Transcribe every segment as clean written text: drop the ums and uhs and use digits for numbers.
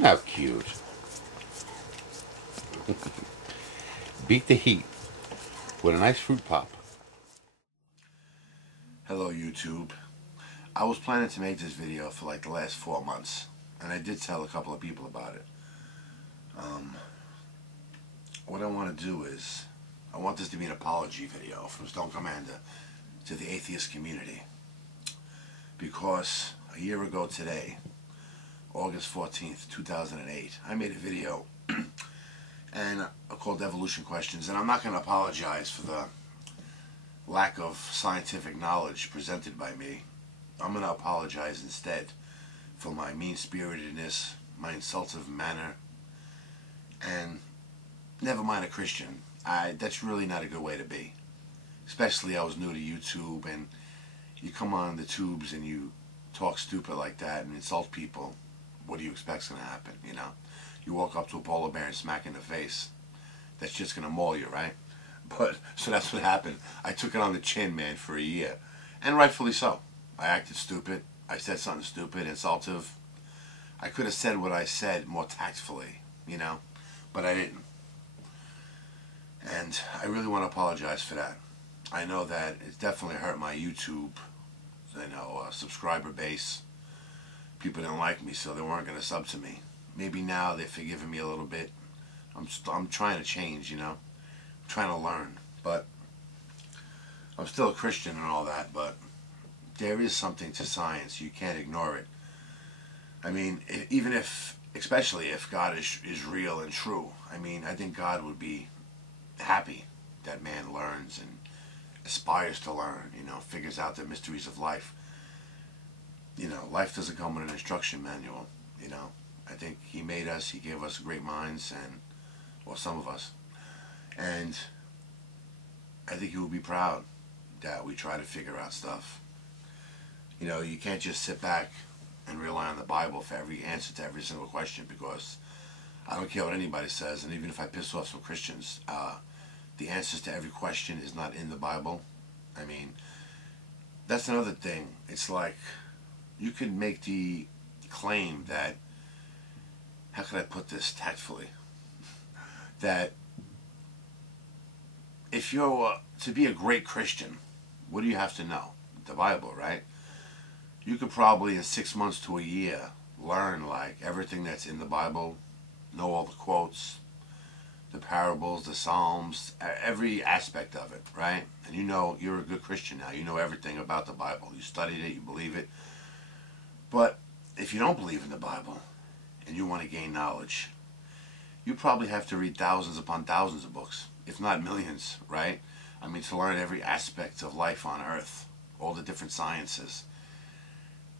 How cute. Beat the heat with a nice fruit pop. Hello YouTube. I was planning to make this video for like the last 4 months, and I did tell a couple of people about it. What I want to do is, I want this to be an apology video from Stone Commander to the atheist community. Because a year ago today, August 14th, 2008, I made a video and called Evolution Questions, and I'm not going to apologize for the lack of scientific knowledge presented by me. I'm going to apologize instead for my mean-spiritedness, my insultive manner, and never mind a Christian. That's really not a good way to be. Especially I was new to YouTube, and you come on the tubes and you talk stupid like that and insult people. What do you expect's going to happen, you know? You walk up to a polar bear and smack in the face. That's just going to maul you, right? But, so that's what happened. I took it on the chin, man, for a year. And rightfully so. I acted stupid. I said something stupid, insultive. I could have said what I said more tactfully, you know? But I didn't. And I really want to apologize for that. I know that it's definitely hurt my YouTube, subscriber base. People didn't like me, so they weren't going to sub to me. Maybe now they're forgiving me a little bit. I'm trying to change, you know? I'm trying to learn. But I'm still a Christian and all that, but there is something to science. You can't ignore it. I mean, even if, especially if God is real and true, I mean, I think God would be happy that man learns and aspires to learn, you know, figures out the mysteries of life. You know, life doesn't come with an instruction manual, you know. I think he made us, he gave us great minds, and, well, some of us. And I think he will be proud that we try to figure out stuff. You know, you can't just sit back and rely on the Bible for every answer to every single question, because I don't care what anybody says, and even if I piss off some Christians, the answers to every question is not in the Bible. I mean, that's another thing. It's like, you could make the claim that, how can I put this tactfully, that if you're to be a great Christian, what do you have to know? The Bible, right? You could probably in 6 months to a year learn like everything that's in the Bible, know all the quotes, the parables, the Psalms, every aspect of it, right? And you know you're a good Christian now. You know everything about the Bible. You studied it, you believe it. But if you don't believe in the Bible and you want to gain knowledge, you probably have to read thousands upon thousands of books, if not millions, right? I mean, to learn every aspect of life on earth, all the different sciences.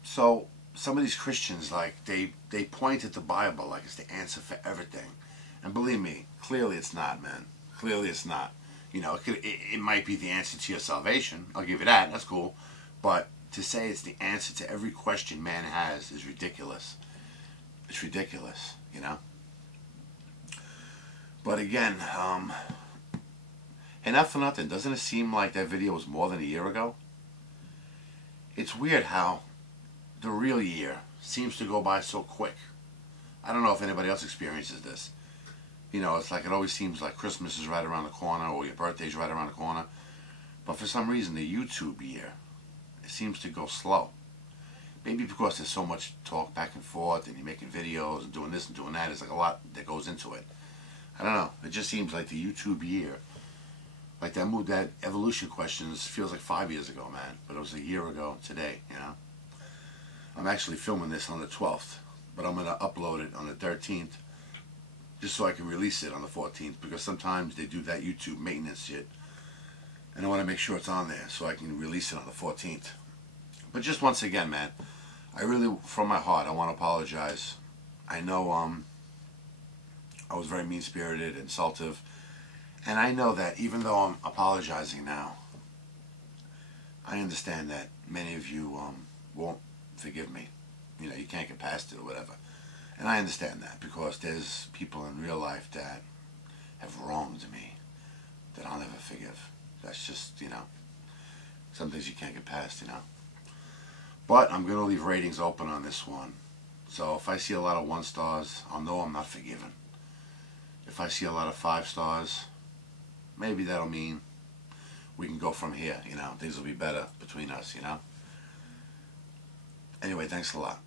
So some of these Christians, like, they point at the Bible like it's the answer for everything. And believe me, clearly it's not, man. Clearly it's not. You know, it might be the answer to your salvation. I'll give you that. That's cool. But to say it's the answer to every question man has is ridiculous. It's ridiculous, you know? But again, and not for nothing, doesn't it seem like that video was more than a year ago? It's weird how the real year seems to go by so quick. I don't know if anybody else experiences this. You know, it's like it always seems like Christmas is right around the corner or your birthday's right around the corner. But for some reason, the YouTube year, it seems to go slow. Maybe because there's so much talk back and forth and you're making videos and doing this and doing that. There's like a lot that goes into it. I don't know. It just seems like the YouTube year, like that evolution questions feels like 5 years ago, man. But it was a year ago today, you know. I'm actually filming this on the 12th, but I'm going to upload it on the 13th. Just so I can release it on the 14th, because sometimes they do that YouTube maintenance shit. And I want to make sure it's on there so I can release it on the 14th. But just once again, man, I really, from my heart, I want to apologize. I know I was very mean-spirited, insultive. And I know that even though I'm apologizing now, I understand that many of you won't forgive me. You know, you can't get past it or whatever. And I understand that, because there's people in real life that have wronged me that I'll never forgive. That's just, you know, some things you can't get past, you know. But I'm going to leave ratings open on this one. So if I see a lot of 1 stars, I'll know I'm not forgiven. If I see a lot of 5 stars, maybe that'll mean we can go from here, you know. Things will be better between us, you know. Anyway, thanks a lot.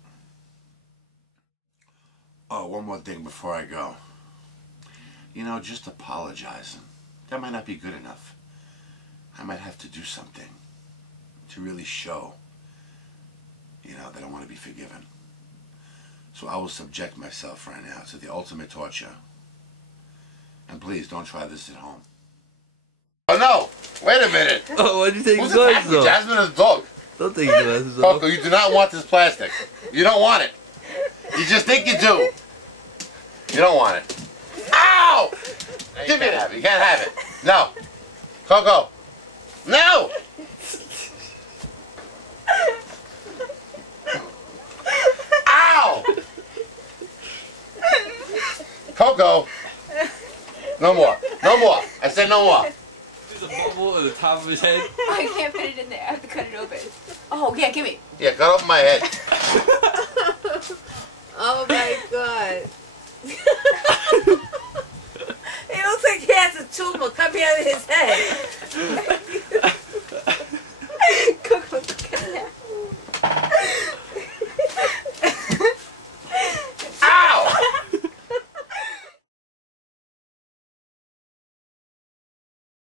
Oh, one more thing before I go. You know, just apologizing, that might not be good enough. I might have to do something to really show, you know, that I want to be forgiven. So I will subject myself right now to the ultimate torture. And please, don't try this at home. Oh no! Wait a minute! Oh, why'd you take Who's his the glasses package? off? Jasmine is dog. Don't take his glasses off. Coco, you do not want this plastic. You don't want it. You just think you do. You don't want it. Ow! Give me that. You can't have it. No. Coco. No! Ow! Coco. No more. No more. I said no more. There's a bubble at the top of his head. I can't fit it in there. I have to cut it open. Oh, yeah, give me. Yeah, cut off my head. Oh my god. It looks like he has a tumor coming out of his head.